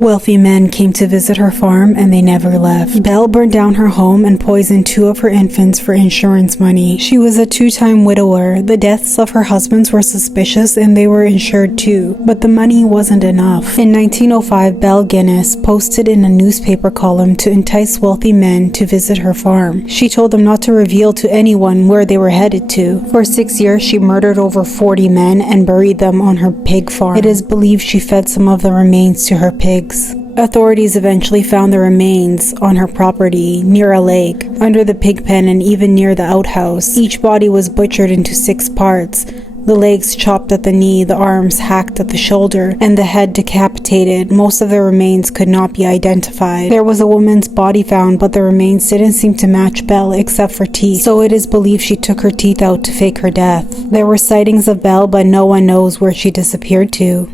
Wealthy men came to visit her farm and they never left. Belle burned down her home and poisoned 2 of her infants for insurance money. She was a 2-time widower. The deaths of her husbands were suspicious and they were insured too, but the money wasn't enough. In 1905, Belle Guinness posted in a newspaper column to entice wealthy men to visit her farm. She told them not to reveal to anyone where they were headed to. For 6 years, she murdered over 40 men and buried them on her pig farm. It is believed she fed some of the remains to her pigs. Authorities eventually found the remains on her property near a lake, under the pig pen and even near the outhouse. Each body was butchered into 6 parts. The legs chopped at the knee, the arms hacked at the shoulder, and the head decapitated. Most of the remains could not be identified. There was a woman's body found, but the remains didn't seem to match Belle except for teeth, so it is believed she took her teeth out to fake her death. There were sightings of Belle, but no one knows where she disappeared to.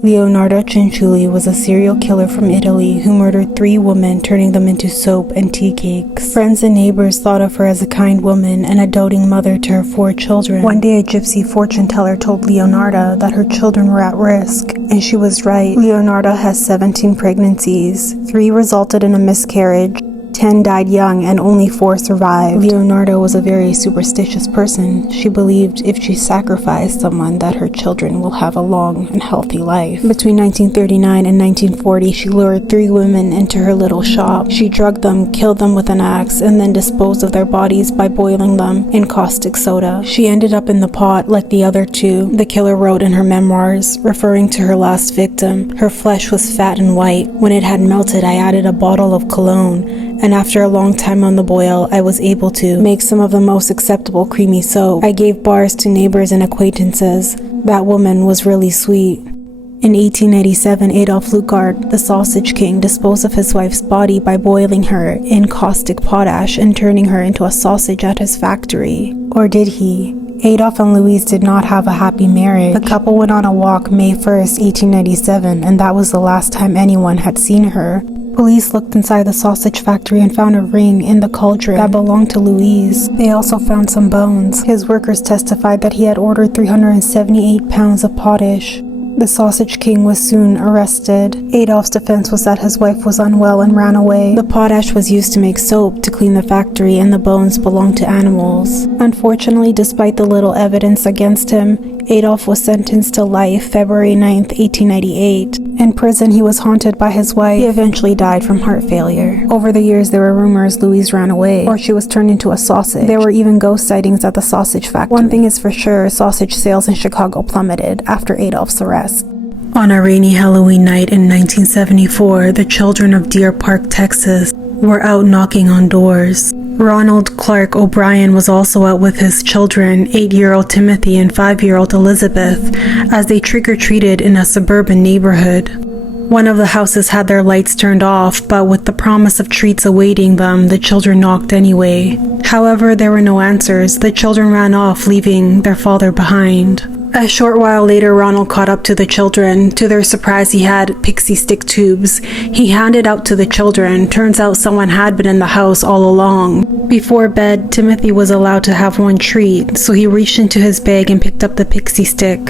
Leonardo Cianciulli was a serial killer from Italy who murdered 3 women, turning them into soap and tea cakes. Friends and neighbors thought of her as a kind woman and a doting mother to her 4 children. One day, a gypsy fortune teller told Leonardo that her children were at risk, and she was right. Leonardo has 17 pregnancies. 3 resulted in a miscarriage. 10 died young and only 4 survived. Leonardo was a very superstitious person. She believed if she sacrificed someone that her children will have a long and healthy life. Between 1939 and 1940, she lured 3 women into her little shop. She drugged them, killed them with an axe, and then disposed of their bodies by boiling them in caustic soda. She ended up in the pot like the other 2, the killer wrote in her memoirs, referring to her last victim. Her flesh was fat and white. When it had melted, I added a bottle of cologne, and after a long time on the boil, I was able to make some of the most acceptable creamy soap. I gave bars to neighbors and acquaintances. That woman was really sweet. In 1887, Adolf Lutgard, the sausage king, disposed of his wife's body by boiling her in caustic potash and turning her into a sausage at his factory. Or did he? Adolf and Louise did not have a happy marriage. The couple went on a walk May 1st, 1897, and that was the last time anyone had seen her. Police looked inside the sausage factory and found a ring in the cauldron that belonged to Louise. They also found some bones. His workers testified that he had ordered 378 pounds of potash. The sausage king was soon arrested. Adolf's defense was that his wife was unwell and ran away. The potash was used to make soap to clean the factory, and the bones belonged to animals. Unfortunately, despite the little evidence against him, Adolf was sentenced to life February 9, 1898. In prison, he was haunted by his wife. He eventually died from heart failure. Over the years, there were rumors Louise ran away, or she was turned into a sausage. There were even ghost sightings at the sausage factory. One thing is for sure, sausage sales in Chicago plummeted after Adolf's arrest. On a rainy Halloween night in 1974, the children of Deer Park, Texas, were out knocking on doors. Ronald Clark O'Brien was also out with his children, 8-year-old Timothy and 5-year-old Elizabeth, as they trick-or-treated in a suburban neighborhood. One of the houses had their lights turned off, but with the promise of treats awaiting them, the children knocked anyway. However, there were no answers. The children ran off, leaving their father behind. A short while later, Ronald caught up to the children. To their surprise, he had pixie stick tubes. He handed out to the children. Turns out someone had been in the house all along. Before bed, Timothy was allowed to have one treat, so he reached into his bag and picked up the pixie stick.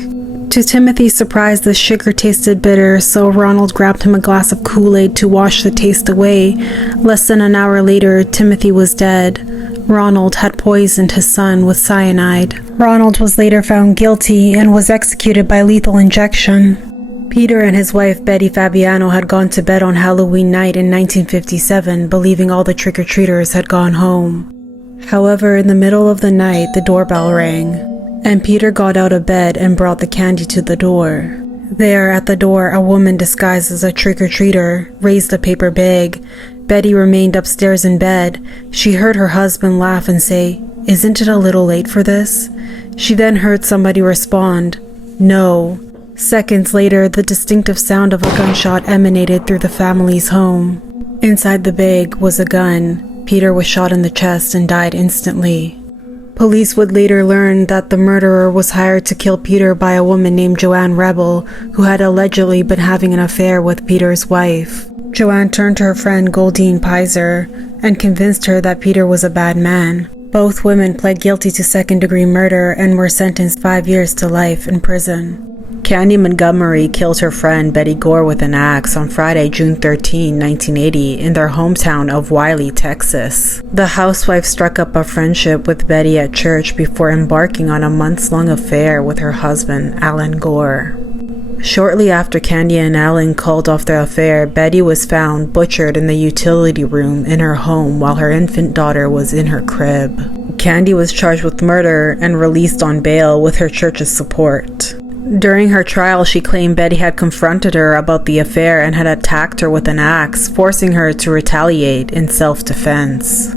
To Timothy's surprise, the sugar tasted bitter, so Ronald grabbed him a glass of Kool-Aid to wash the taste away. Less than an hour later, Timothy was dead. Ronald had poisoned his son with cyanide. Ronald was later found guilty and was executed by lethal injection. Peter and his wife Betty Fabiano had gone to bed on Halloween night in 1957, believing all the trick-or-treaters had gone home. However, in the middle of the night, the doorbell rang, and Peter got out of bed and brought the candy to the door. There, at the door, a woman disguised as a trick-or-treater raised a paper bag. Betty remained upstairs in bed. She heard her husband laugh and say, "Isn't it a little late for this?" She then heard somebody respond, "No." Seconds later, the distinctive sound of a gunshot emanated through the family's home. Inside the bag was a gun. Peter was shot in the chest and died instantly. Police would later learn that the murderer was hired to kill Peter by a woman named Joanne Rebel, who had allegedly been having an affair with Peter's wife. Joanne turned to her friend Goldine Pizer and convinced her that Peter was a bad man. Both women pled guilty to second-degree murder and were sentenced 5 years to life in prison. Candy Montgomery killed her friend Betty Gore with an axe on Friday, June 13, 1980, in their hometown of Wiley, Texas. The housewife struck up a friendship with Betty at church before embarking on a months-long affair with her husband, Alan Gore. Shortly after Candy and Alan called off their affair, Betty was found butchered in the utility room in her home while her infant daughter was in her crib. Candy was charged with murder and released on bail with her church's support. During her trial, she claimed Betty had confronted her about the affair and had attacked her with an axe, forcing her to retaliate in self-defense.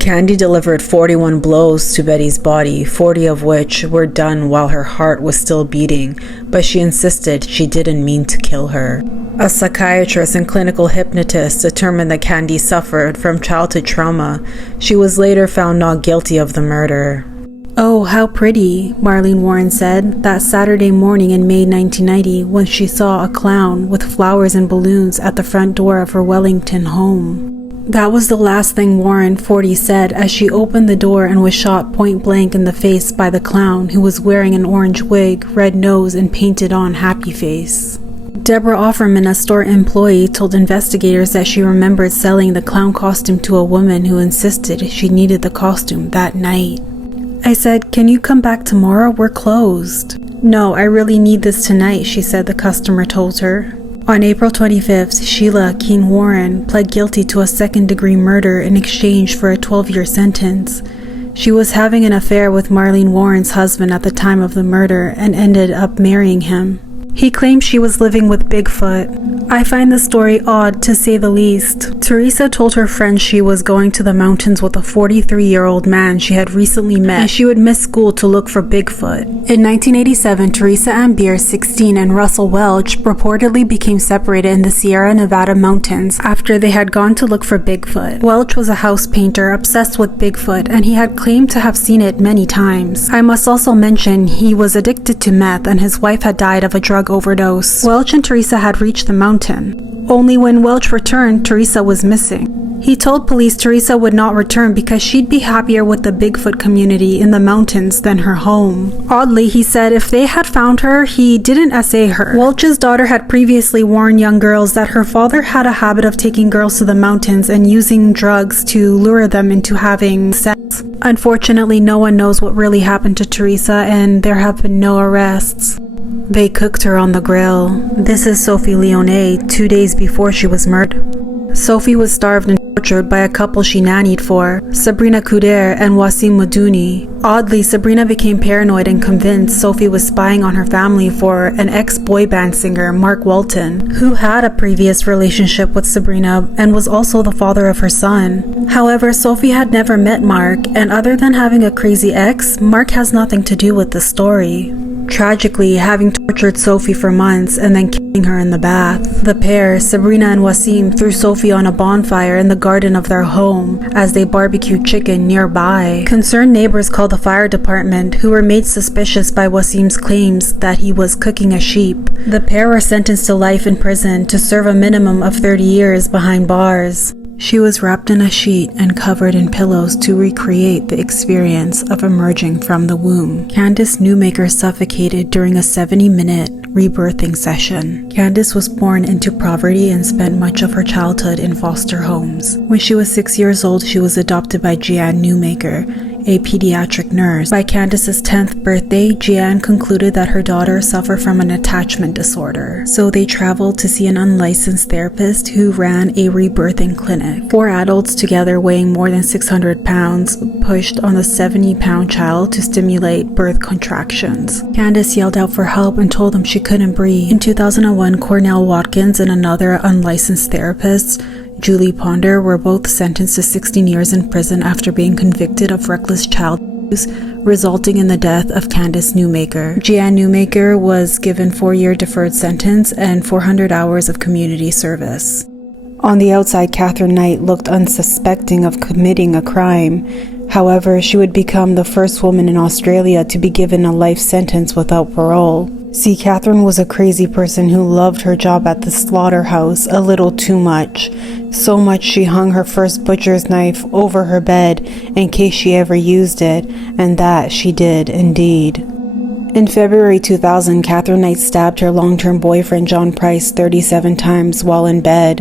Candy delivered 41 blows to Betty's body, 40 of which were done while her heart was still beating, but she insisted she didn't mean to kill her. A psychiatrist and clinical hypnotist determined that Candy suffered from childhood trauma. She was later found not guilty of the murder. "Oh, how pretty," Marlene Warren said that Saturday morning in May 1990 when she saw a clown with flowers and balloons at the front door of her Wellington home. That was the last thing Warren, 40, said as she opened the door and was shot point blank in the face by the clown, who was wearing an orange wig, red nose, and painted-on happy face. Deborah Offerman, a store employee, told investigators that she remembered selling the clown costume to a woman who insisted she needed the costume that night. "I said, 'Can you come back tomorrow? We're closed.' 'No, I really need this tonight,' she said the customer told her. On April 25th, Sheila Keene Warren pled guilty to a second-degree murder in exchange for a 12-year sentence. She was having an affair with Marlene Warren's husband at the time of the murder and ended up marrying him. He claimed she was living with Bigfoot. I find the story odd, to say the least. Teresa told her friends she was going to the mountains with a 43-year-old man she had recently met, and she would miss school to look for Bigfoot. In 1987, Teresa Ambiance, 16, and Russell Welch reportedly became separated in the Sierra Nevada mountains after they had gone to look for Bigfoot. Welch was a house painter obsessed with Bigfoot, and he had claimed to have seen it many times. I must also mention he was addicted to meth, and his wife had died of a drug overdose. Welch and Teresa had reached the mountain. Only when Welch returned, Teresa was missing. He told police Teresa would not return because she'd be happier with the Bigfoot community in the mountains than her home. Oddly, he said if they had found her, he didn't assay her. Welch's daughter had previously warned young girls that her father had a habit of taking girls to the mountains and using drugs to lure them into having sex. Unfortunately, no one knows what really happened to Teresa, and there have been no arrests. They cooked her on the grill. This is Sophie Leone, 2 days before she was murdered. Sophie was starved and tortured by a couple she nannied for, Sabrina Couder and Wasim Madouni. Oddly, Sabrina became paranoid and convinced Sophie was spying on her family for an ex-boy band singer, Mark Walton, who had a previous relationship with Sabrina and was also the father of her son. However, Sophie had never met Mark, and other than having a crazy ex, Mark has nothing to do with the story. Tragically, having tortured Sophie for months and then killing her in the bath. The pair, Sabrina and Wasim, threw Sophie on a bonfire in the garden of their home as they barbecued chicken nearby. Concerned neighbors called the fire department, who were made suspicious by Wasim's claims that he was cooking a sheep. The pair were sentenced to life in prison to serve a minimum of 30 years behind bars. She was wrapped in a sheet and covered in pillows to recreate the experience of emerging from the womb. Candace Newmaker suffocated during a 70-minute rebirthing session. Candace was born into poverty and spent much of her childhood in foster homes. When she was 6 years old, she was adopted by Jeanne Newmaker, a pediatric nurse. By Candace's 10th birthday, Jeanne concluded that her daughter suffered from an attachment disorder. So they traveled to see an unlicensed therapist who ran a rebirthing clinic. 4 adults together weighing more than 600 pounds pushed on the 70-pound child to stimulate birth contractions. Candace yelled out for help and told them she couldn't breathe. In 2001, Cornell Watkins and another unlicensed therapist, Julie Ponder, were both sentenced to 16 years in prison after being convicted of reckless child abuse, resulting in the death of Candace Newmaker. Jeanne Newmaker was given 4-year deferred sentence and 400 hours of community service. On the outside, Catherine Knight looked unsuspecting of committing a crime. However, she would become the first woman in Australia to be given a life sentence without parole. See, Catherine was a crazy person who loved her job at the slaughterhouse a little too much. So much she hung her first butcher's knife over her bed in case she ever used it, and that she did indeed. In February 2000, Catherine Knight stabbed her long-term boyfriend John Price 37 times while in bed.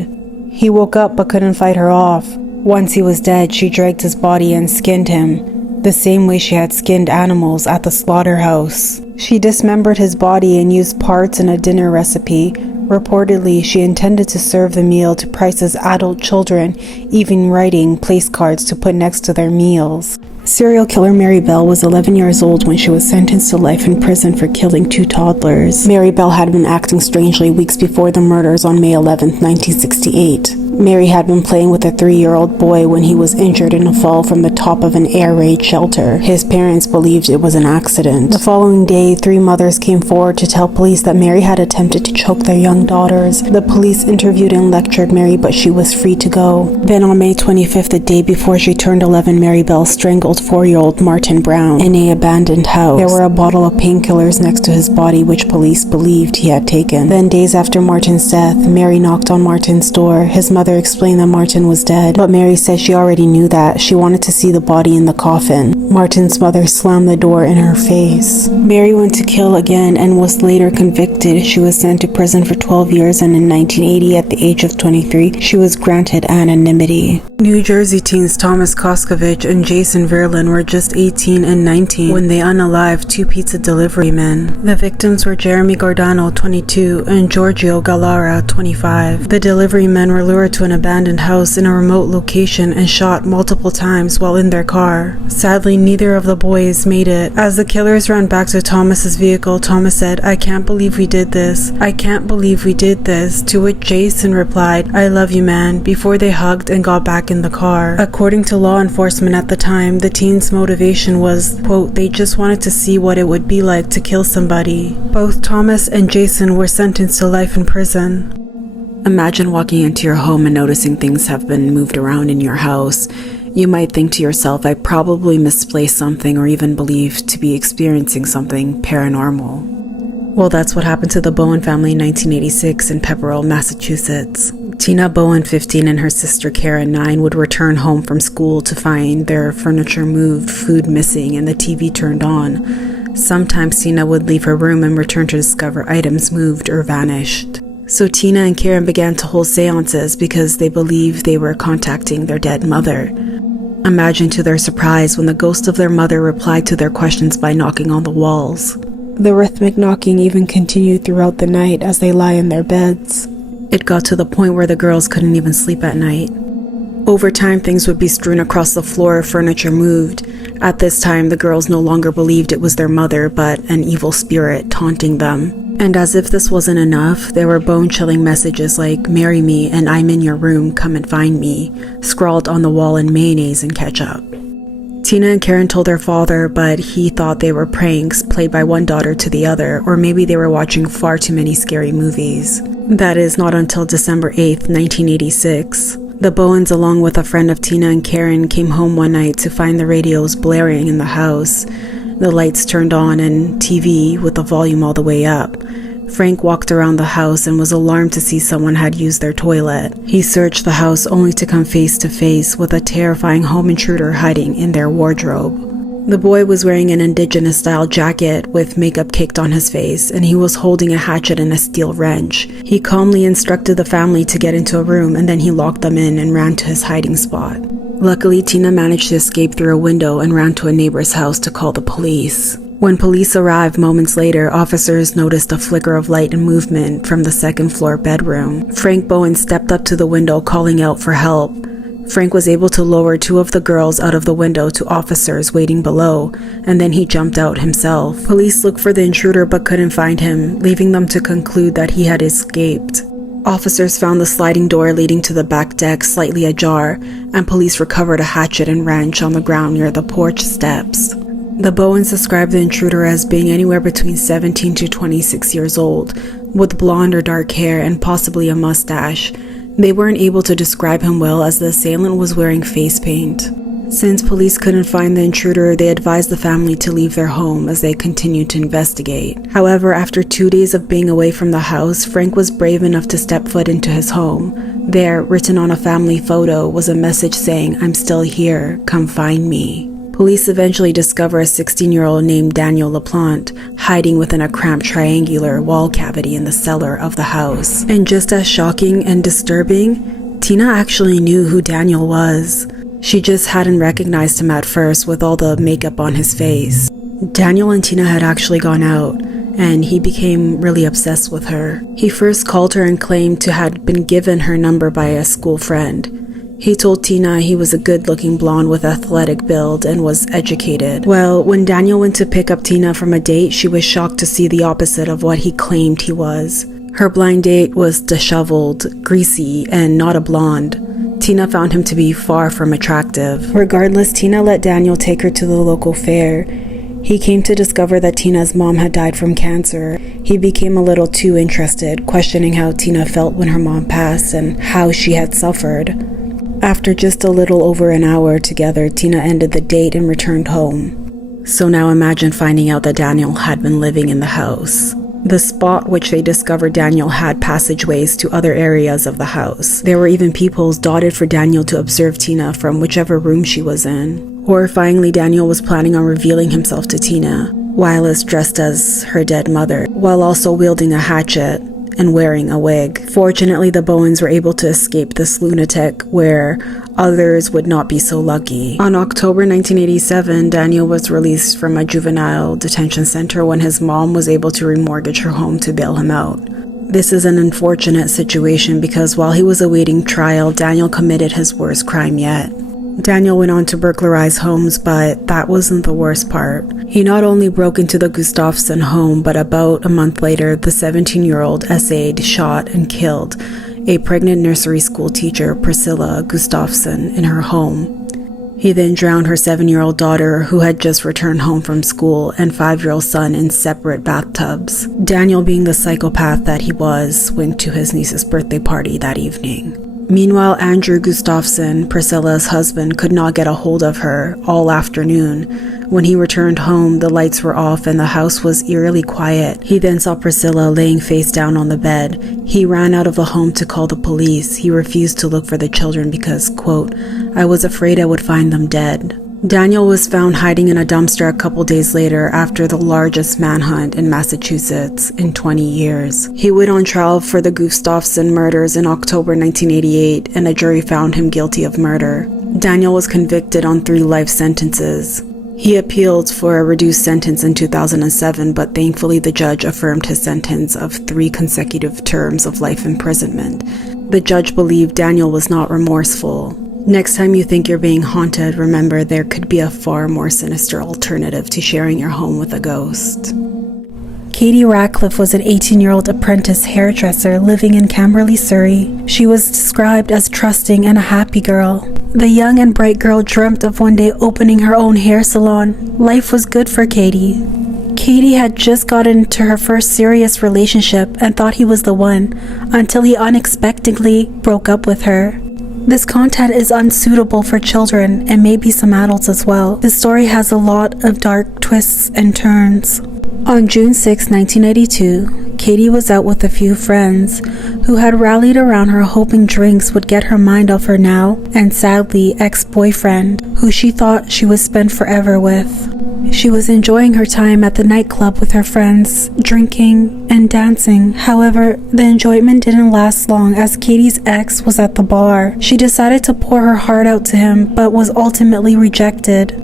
He woke up but couldn't fight her off. Once he was dead, she dragged his body and skinned him, the same way she had skinned animals at the slaughterhouse. She dismembered his body and used parts in a dinner recipe. Reportedly, she intended to serve the meal to Price's adult children, even writing place cards to put next to their meals. Serial killer Mary Bell was 11 years old when she was sentenced to life in prison for killing 2 toddlers. Mary Bell had been acting strangely weeks before the murders on May 11, 1968. Mary had been playing with a 3-year-old boy when he was injured in a fall from the top of an air raid shelter. His parents believed it was an accident. The following day, 3 mothers came forward to tell police that Mary had attempted to choke their young daughters. The police interviewed and lectured Mary, but she was free to go. Then on May 25th, the day before she turned 11, Mary Bell strangled 4-year-old Martin Brown in an abandoned house. There were a bottle of painkillers next to his body, which police believed he had taken. Then days after Martin's death, Mary knocked on Martin's door. His mother explained that Martin was dead, but Mary said she already knew that. She wanted to see the body in the coffin. Martin's mother slammed the door in her face. Mary went to kill again and was later convicted. She was sent to prison for 12 years, and in 1980, at the age of 23, she was granted anonymity. New Jersey teens Thomas Koskovich and Jason Verlin were just 18 and 19 when they unalived 2 pizza delivery men. The victims were Jeremy Gordano, 22, and Giorgio Gallara, 25. The delivery men were lured to an abandoned house in a remote location and shot multiple times while in their car. Sadly, neither of the boys made it. As the killers ran back to Thomas's vehicle, Thomas said, "I can't believe we did this. I can't believe we did this," to which Jason replied, "I love you, man," before they hugged and got back in the car. According to law enforcement at the time, the teens' motivation was, quote, they just wanted to see what it would be like to kill somebody. Both Thomas and Jason were sentenced to life in prison. Imagine walking into your home and noticing things have been moved around in your house. You might think to yourself, I probably misplaced something, or even believed to be experiencing something paranormal. Well, that's what happened to the Bowen family in 1986 in Pepperell, Massachusetts. Tina Bowen, 15, and her sister Karen, 9, would return home from school to find their furniture moved, food missing, and the TV turned on. Sometimes Tina would leave her room and return to discover items moved or vanished. So Tina and Karen began to hold seances because they believed they were contacting their dead mother. Imagine to their surprise when the ghost of their mother replied to their questions by knocking on the walls. The rhythmic knocking even continued throughout the night as they lie in their beds. It got to the point where the girls couldn't even sleep at night. Over time, things would be strewn across the floor, furniture moved. At this time, the girls no longer believed it was their mother, but an evil spirit taunting them. And as if this wasn't enough, there were bone-chilling messages like, "Marry me and I'm in your room, come and find me," scrawled on the wall in mayonnaise and ketchup. Tina and Karen told their father, but he thought they were pranks played by one daughter to the other, or maybe they were watching far too many scary movies. That is, not until December 8th, 1986. The Bowens, along with a friend of Tina and Karen, came home one night to find the radios blaring in the house, the lights turned on, and TV with the volume all the way up. Frank walked around the house and was alarmed to see someone had used their toilet. He searched the house only to come face to face with a terrifying home intruder hiding in their wardrobe. The boy was wearing an indigenous-style jacket with makeup caked on his face, and he was holding a hatchet and a steel wrench. He calmly instructed the family to get into a room, and then he locked them in and ran to his hiding spot. Luckily, Tina managed to escape through a window and ran to a neighbor's house to call the police. When police arrived moments later, officers noticed a flicker of light and movement from the second-floor bedroom. Frank Bowen stepped up to the window, calling out for help. Frank was able to lower 2 of the girls out of the window to officers waiting below, and then he jumped out himself. Police looked for the intruder but couldn't find him, leaving them to conclude that he had escaped. Officers found the sliding door leading to the back deck slightly ajar, and police recovered a hatchet and wrench on the ground near the porch steps. The Bowens described the intruder as being anywhere between 17 to 26 years old, with blonde or dark hair and possibly a mustache. They weren't able to describe him well as the assailant was wearing face paint. Since police couldn't find the intruder, they advised the family to leave their home as they continued to investigate. However, after 2 days of being away from the house, Frank was brave enough to step foot into his home. There, written on a family photo, was a message saying, "I'm still here, come find me." Police eventually discover a 16-year-old named Daniel LaPlante hiding within a cramped triangular wall cavity in the cellar of the house. And just as shocking and disturbing, Tina actually knew who Daniel was. She just hadn't recognized him at first with all the makeup on his face. Daniel and Tina had actually gone out, and he became really obsessed with her. He first called her and claimed to had been given her number by a school friend. He told Tina he was a good-looking blonde with athletic build and was educated. Well, when Daniel went to pick up Tina from a date, she was shocked to see the opposite of what he claimed he was. Her blind date was disheveled, greasy, and not a blonde. Tina found him to be far from attractive. Regardless, Tina let Daniel take her to the local fair. He came to discover that Tina's mom had died from cancer. He became a little too interested, questioning how Tina felt when her mom passed and how she had suffered. After just a little over an hour together, Tina ended the date and returned home. So now imagine finding out that Daniel had been living in the house. The spot which they discovered Daniel had passageways to other areas of the house. There were even peepholes dotted for Daniel to observe Tina from whichever room she was in. Horrifyingly, Daniel was planning on revealing himself to Tina, whilst dressed as her dead mother, while also wielding a hatchet and wearing a wig. Fortunately, the Bowens were able to escape this lunatic, where others would not be so lucky. On October 1987, Daniel was released from a juvenile detention center when his mom was able to remortgage her home to bail him out. This is an unfortunate situation because while he was awaiting trial, Daniel committed his worst crime yet. Daniel went on to burglarize homes, but that wasn't the worst part. He not only broke into the Gustafson home, but about a month later, the 17-year-old essayed, shot, and killed a pregnant nursery school teacher, Priscilla Gustafson, in her home. He then drowned her 7-year-old daughter, who had just returned home from school, and 5-year-old son in separate bathtubs. Daniel, being the psychopath that he was, went to his niece's birthday party that evening. Meanwhile, Andrew Gustafson, Priscilla's husband, could not get a hold of her all afternoon. When he returned home, the lights were off and the house was eerily quiet. He then saw Priscilla laying face down on the bed. He ran out of the home to call the police. He refused to look for the children because, quote, "I was afraid I would find them dead." Daniel was found hiding in a dumpster a couple days later after the largest manhunt in Massachusetts in 20 years. He went on trial for the Gustafson murders in October 1988, and a jury found him guilty of murder. Daniel was convicted on 3 life sentences. He appealed for a reduced sentence in 2007, but thankfully the judge affirmed his sentence of 3 consecutive terms of life imprisonment. The judge believed Daniel was not remorseful. Next time you think you're being haunted, remember there could be a far more sinister alternative to sharing your home with a ghost. Katie Ratcliffe was an 18-year-old apprentice hairdresser living in Camberley, Surrey. She was described as trusting and a happy girl. The young and bright girl dreamt of one day opening her own hair salon. Life was good for Katie. Katie had just gotten into her first serious relationship and thought he was the one, until he unexpectedly broke up with her. This content is unsuitable for children and maybe some adults as well. This story has a lot of dark twists and turns. On June 6, 1992, Katie was out with a few friends who had rallied around her hoping drinks would get her mind off her now and sadly ex-boyfriend, who she thought she would spend forever with. She was enjoying her time at the nightclub with her friends, drinking and dancing. However, the enjoyment didn't last long as Katie's ex was at the bar. She decided to pour her heart out to him, but was ultimately rejected.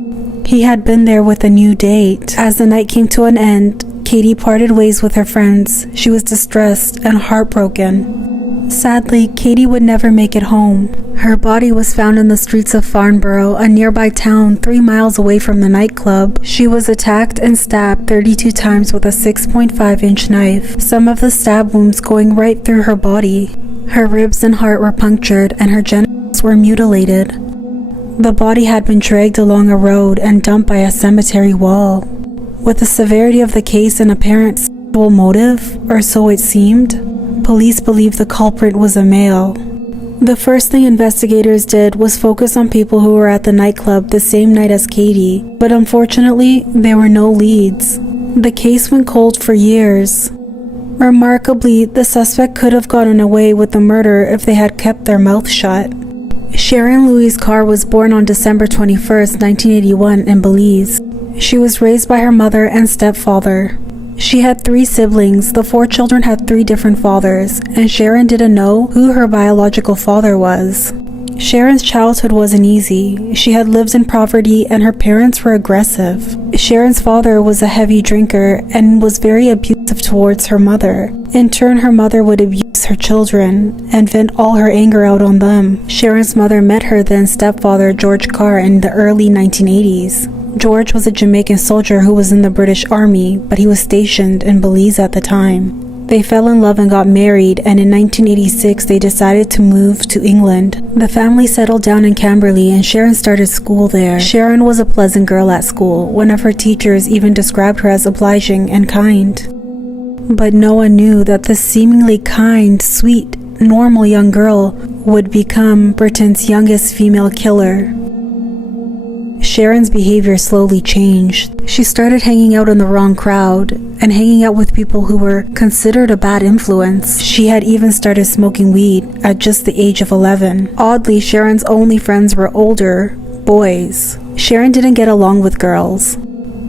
He had been there with a new date. As the night came to an end, Katie parted ways with her friends. She was distressed and heartbroken. Sadly, Katie would never make it home. Her body was found in the streets of Farnborough, a nearby town 3 miles away from the nightclub. She was attacked and stabbed 32 times with a 6.5-inch knife, some of the stab wounds going right through her body. Her ribs and heart were punctured and her genitals were mutilated. The body had been dragged along a road and dumped by a cemetery wall. With the severity of the case and apparent sexual motive, or so it seemed, police believed the culprit was a male. The first thing investigators did was focus on people who were at the nightclub the same night as Katie, but unfortunately, there were no leads. The case went cold for years. Remarkably, the suspect could have gotten away with the murder if they had kept their mouth shut. Sharon Louise Carr was born on December 21st, 1981 in Belize. She was raised by her mother and stepfather. She had 3 siblings. The 4 children had 3 different fathers, and Sharon didn't know who her biological father was. Sharon's childhood wasn't easy. She had lived in poverty and her parents were aggressive. Sharon's father was a heavy drinker and was very abusive towards her mother. In turn, her mother would abuse her children and vent all her anger out on them. Sharon's mother met her then stepfather George Carr in the early 1980s. George was a Jamaican soldier who was in the British Army, but he was stationed in Belize at the time. They fell in love and got married, and in 1986 they decided to move to England. The family settled down in Camberley and Sharon started school there. Sharon was a pleasant girl at school. One of her teachers even described her as obliging and kind. But no one knew that this seemingly kind, sweet, normal young girl would become Britain's youngest female killer. Sharon's behavior slowly changed. She started hanging out in the wrong crowd and hanging out with people who were considered a bad influence. She had even started smoking weed at just the age of 11. Oddly, Sharon's only friends were older boys. Sharon didn't get along with girls.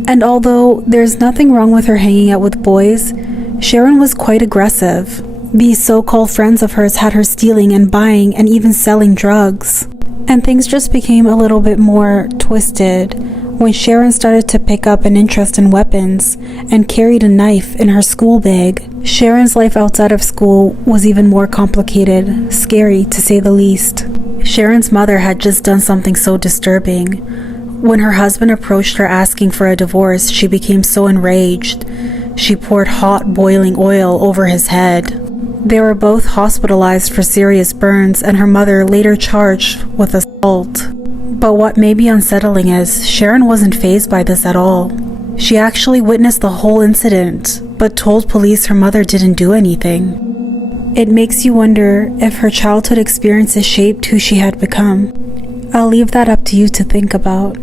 And although there's nothing wrong with her hanging out with boys, Sharon was quite aggressive. These so-called friends of hers had her stealing and buying and even selling drugs. And things just became a little bit more twisted when Sharon started to pick up an interest in weapons and carried a knife in her school bag. Sharon's life outside of school was even more complicated, scary to say the least. Sharon's mother had just done something so disturbing. When her husband approached her asking for a divorce, she became so enraged. She poured hot, boiling oil over his head. They were both hospitalized for serious burns, and her mother later charged with assault. But what may be unsettling is, Sharon wasn't fazed by this at all. She actually witnessed the whole incident, but told police her mother didn't do anything. It makes you wonder if her childhood experiences shaped who she had become. I'll leave that up to you to think about.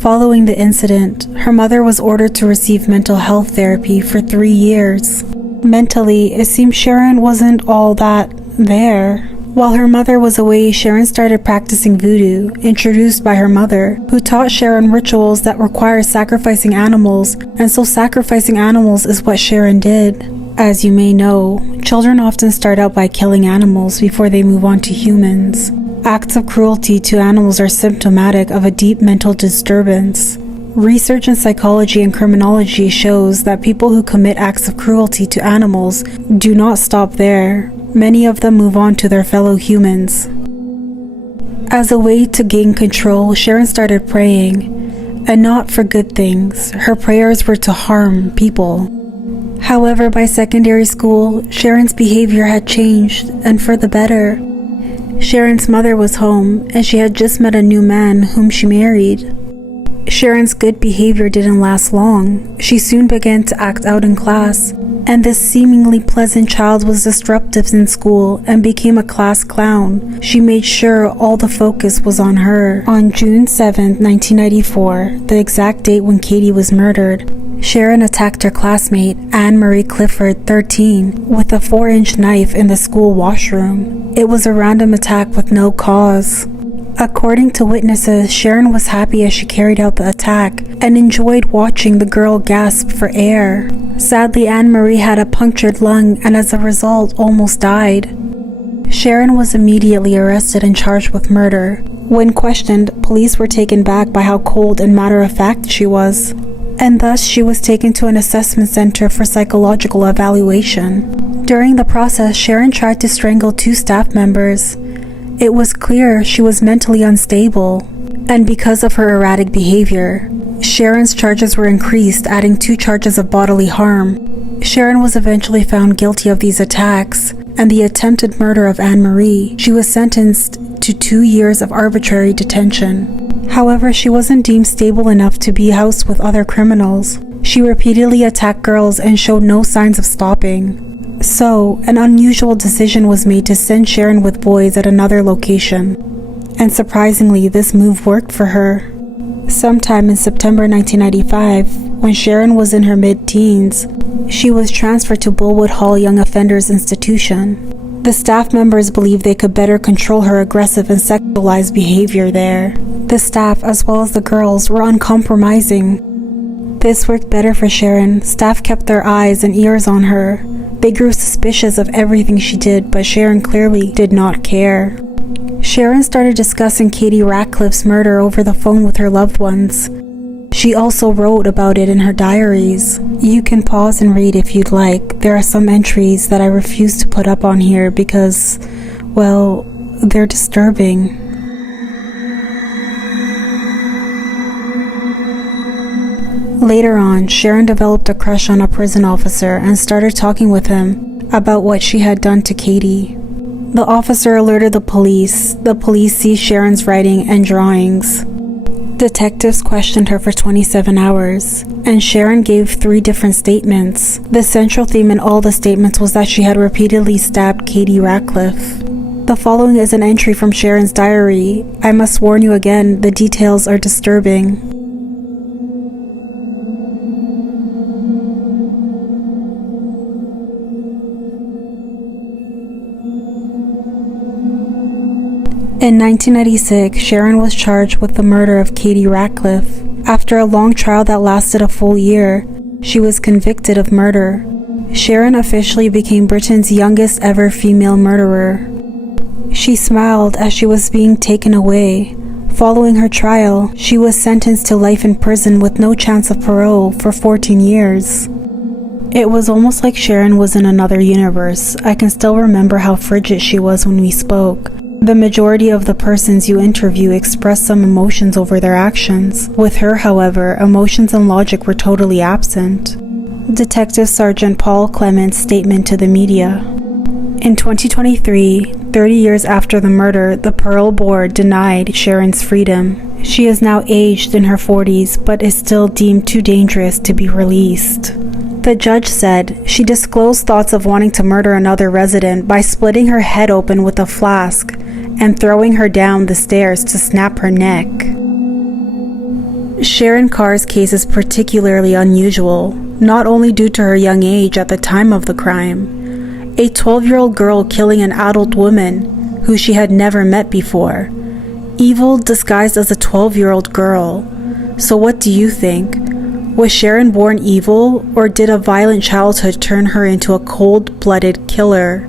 Following the incident, her mother was ordered to receive mental health therapy for 3 years. Mentally, it seems Sharon wasn't all that there. While her mother was away, Sharon started practicing voodoo, introduced by her mother, who taught Sharon rituals that require sacrificing animals, and so sacrificing animals is what Sharon did. As you may know, children often start out by killing animals before they move on to humans. Acts of cruelty to animals are symptomatic of a deep mental disturbance. Research in psychology and criminology shows that people who commit acts of cruelty to animals do not stop there. Many of them move on to their fellow humans. As a way to gain control, Sharon started praying, and not for good things. Her prayers were to harm people. However, by secondary school, Sharon's behavior had changed, and for the better. Sharon's mother was home, and she had just met a new man whom she married. Sharon's good behavior didn't last long. She soon began to act out in class, and this seemingly pleasant child was disruptive in school and became a class clown. She made sure all the focus was on her. On June 7, 1994, the exact date when Katie was murdered, Sharon attacked her classmate, Anne Marie Clifford, 13, with a 4-inch knife in the school washroom. It was a random attack with no cause. According to witnesses, Sharon was happy as she carried out the attack and enjoyed watching the girl gasp for air. Sadly, Anne-Marie had a punctured lung and as a result almost died. Sharon was immediately arrested and charged with murder. When questioned, police were taken back by how cold and matter-of-fact she was, and thus she was taken to an assessment center for psychological evaluation. During the process, Sharon tried to strangle 2 staff members. It was clear she was mentally unstable, and because of her erratic behavior, Sharon's charges were increased, adding 2 charges of bodily harm. Sharon was eventually found guilty of these attacks and the attempted murder of Anne-Marie. She was sentenced to 2 years of arbitrary detention. However, she wasn't deemed stable enough to be housed with other criminals. She repeatedly attacked girls and showed no signs of stopping. So, an unusual decision was made to send Sharon with boys at another location. And surprisingly, this move worked for her. Sometime in September 1995, when Sharon was in her mid-teens, she was transferred to Bullwood Hall Young Offenders Institution. The staff members believed they could better control her aggressive and sexualized behavior there. The staff, as well as the girls, were uncompromising. This worked better for Sharon. Staff kept their eyes and ears on her. They grew suspicious of everything she did, but Sharon clearly did not care. Sharon started discussing Katie Ratcliffe's murder over the phone with her loved ones. She also wrote about it in her diaries. You can pause and read if you'd like. There are some entries that I refuse to put up on here because, well, they're disturbing. Later on, Sharon developed a crush on a prison officer and started talking with him about what she had done to Katie. The officer alerted the police. The police seized Sharon's writing and drawings. Detectives questioned her for 27 hours, and Sharon gave 3 different statements. The central theme in all the statements was that she had repeatedly stabbed Katie Ratcliffe. The following is an entry from Sharon's diary. I must warn you again, the details are disturbing. In 1996, Sharon was charged with the murder of Katie Ratcliffe. After a long trial that lasted a full year, she was convicted of murder. Sharon officially became Britain's youngest ever female murderer. She smiled as she was being taken away. Following her trial, she was sentenced to life in prison with no chance of parole for 14 years. It was almost like Sharon was in another universe. I can still remember how frigid she was when we spoke. The majority of the persons you interview express some emotions over their actions. With her, however, emotions and logic were totally absent. Detective Sergeant Paul Clement's statement to the media. In 2023, 30 years after the murder, the parole board denied Sharon's freedom. She is now aged in her 40s, but is still deemed too dangerous to be released. The judge said she disclosed thoughts of wanting to murder another resident by splitting her head open with a flask and throwing her down the stairs to snap her neck. Sharon Carr's case is particularly unusual, not only due to her young age at the time of the crime. A 12-year-old girl killing an adult woman who she had never met before. Evil disguised as a 12-year-old girl. So what do you think? Was Sharon born evil, or did a violent childhood turn her into a cold-blooded killer?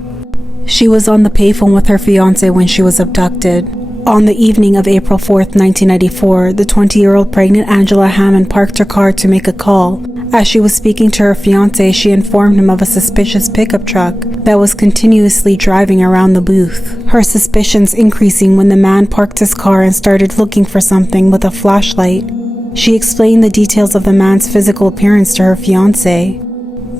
She was on the payphone with her fiancé when she was abducted. On the evening of April 4th, 1994, the 20-year-old pregnant Angela Hammond parked her car to make a call. As she was speaking to her fiancé, she informed him of a suspicious pickup truck that was continuously driving around the booth. Her suspicions increasing when the man parked his car and started looking for something with a flashlight. She explained the details of the man's physical appearance to her fiancé.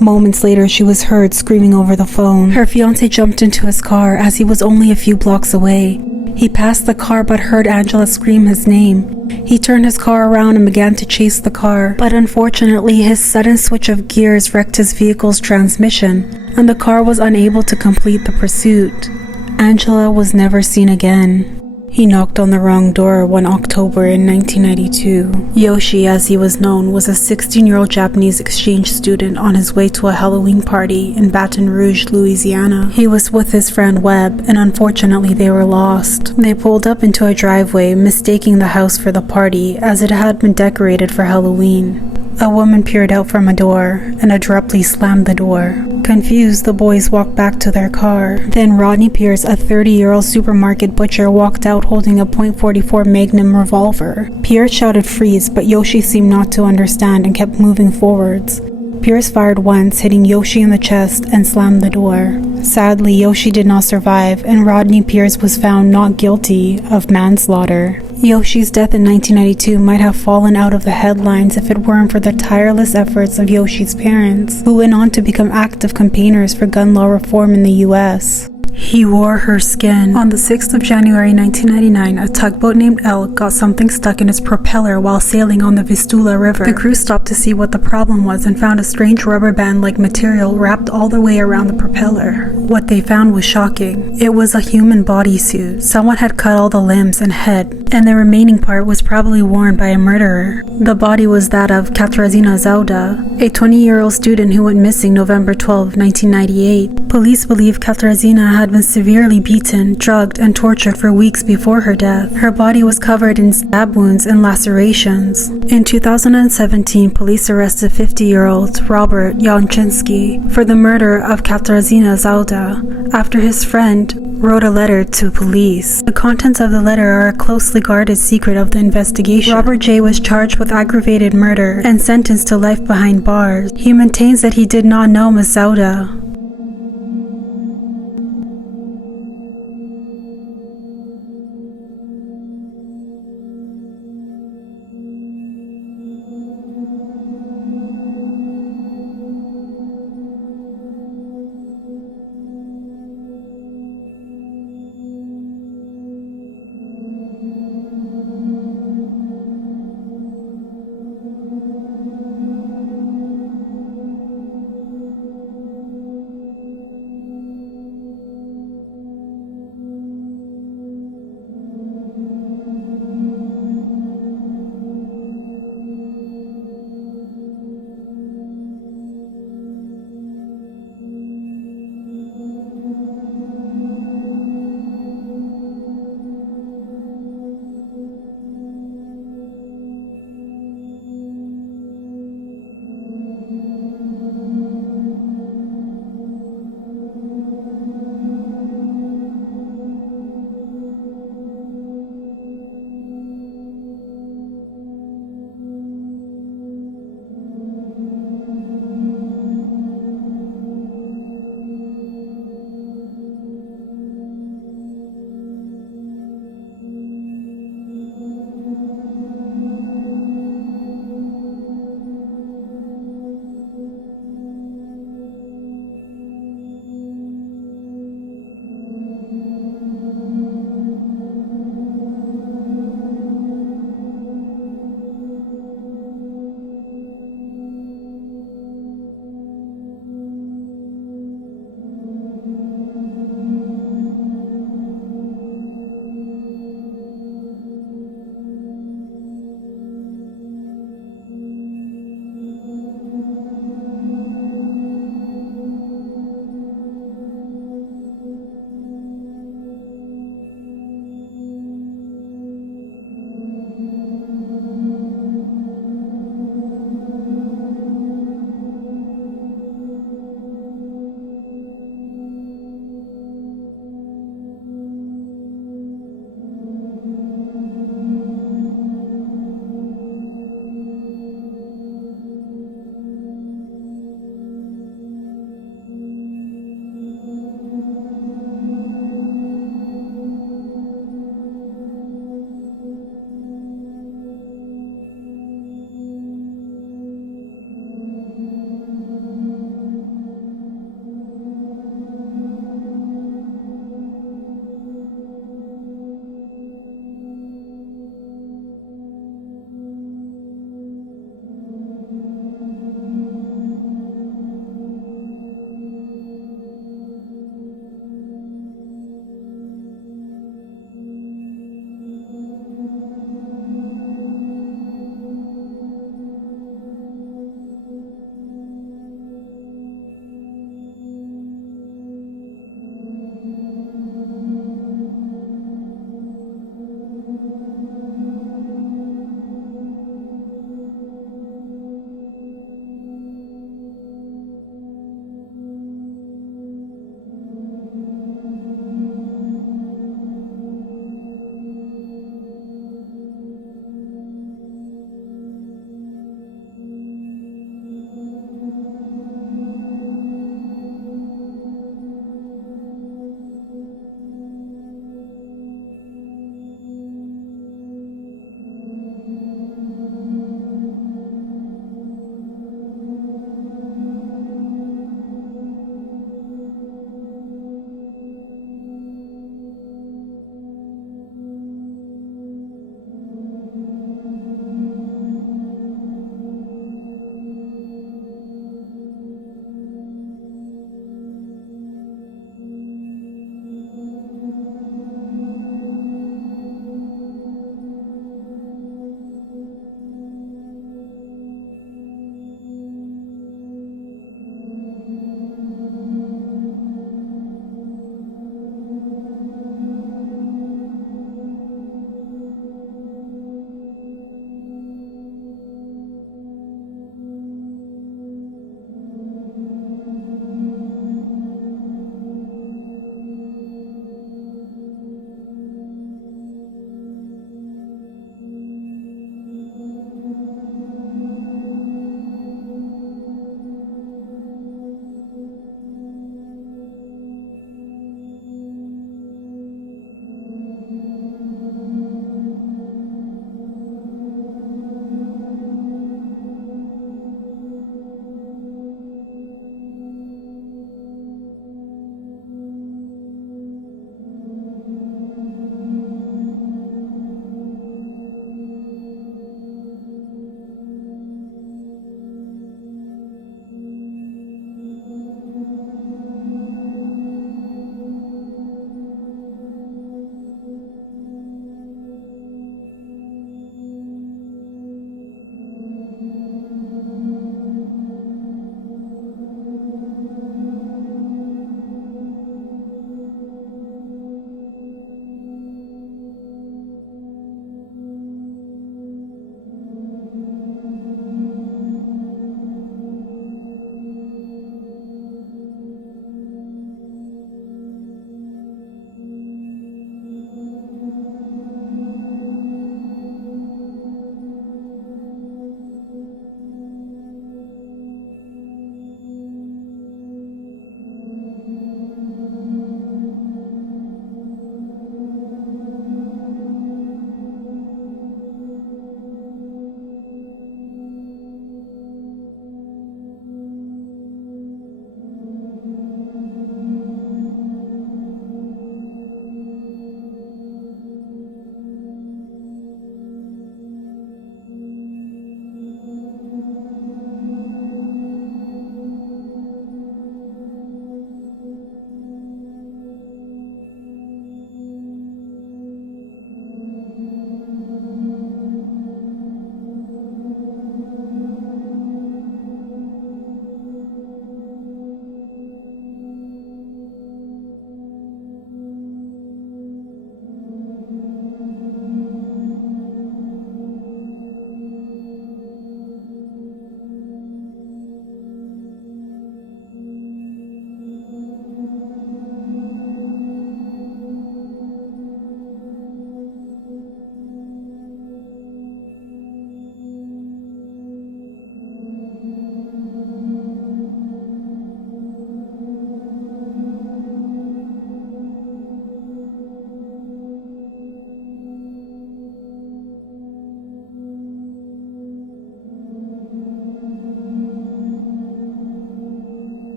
Moments later, she was heard screaming over the phone. Her fiancé jumped into his car as he was only a few blocks away. He passed the car but heard Angela scream his name. He turned his car around and began to chase the car, but unfortunately his sudden switch of gears wrecked his vehicle's transmission, and the car was unable to complete the pursuit. Angela was never seen again. He knocked on the wrong door one October in 1992. Yoshi, as he was known, was a 16-year-old Japanese exchange student on his way to a Halloween party in Baton Rouge, Louisiana. He was with his friend Webb, and unfortunately they were lost. They pulled up into a driveway, mistaking the house for the party, as it had been decorated for Halloween. A woman peered out from a door and abruptly slammed the door. Confused, the boys walked back to their car. Then Rodney Pierce, a 30-year-old supermarket butcher, walked out holding a .44 Magnum revolver. Pierce shouted freeze, but Yoshi seemed not to understand and kept moving forwards. Pierce fired once, hitting Yoshi in the chest, and slammed the door. Sadly, Yoshi did not survive, and Rodney Pierce was found not guilty of manslaughter. Yoshi's death in 1992 might have fallen out of the headlines if it weren't for the tireless efforts of Yoshi's parents, who went on to become active campaigners for gun law reform in the U.S. He wore her skin. On the 6th of January 1999, a tugboat named Elk got something stuck in its propeller while sailing on the Vistula River. The crew stopped to see what the problem was and found a strange rubber band-like material wrapped all the way around the propeller. What they found was shocking. It was a human bodysuit. Someone had cut all the limbs and head, and the remaining part was probably worn by a murderer. The body was that of Katarzyna Zauda, a 20-year-old student who went missing November 12, 1998. Police believe Katarzyna had had been severely beaten, drugged, and tortured for weeks before her death. Her body was covered in stab wounds and lacerations. In 2017, police arrested 50-year-old Robert Janczynski for the murder of Katarzyna Zauda after his friend wrote a letter to police. The contents of the letter are a closely guarded secret of the investigation. Robert J. was charged with aggravated murder and sentenced to life behind bars. He maintains that he did not know Ms. Zauda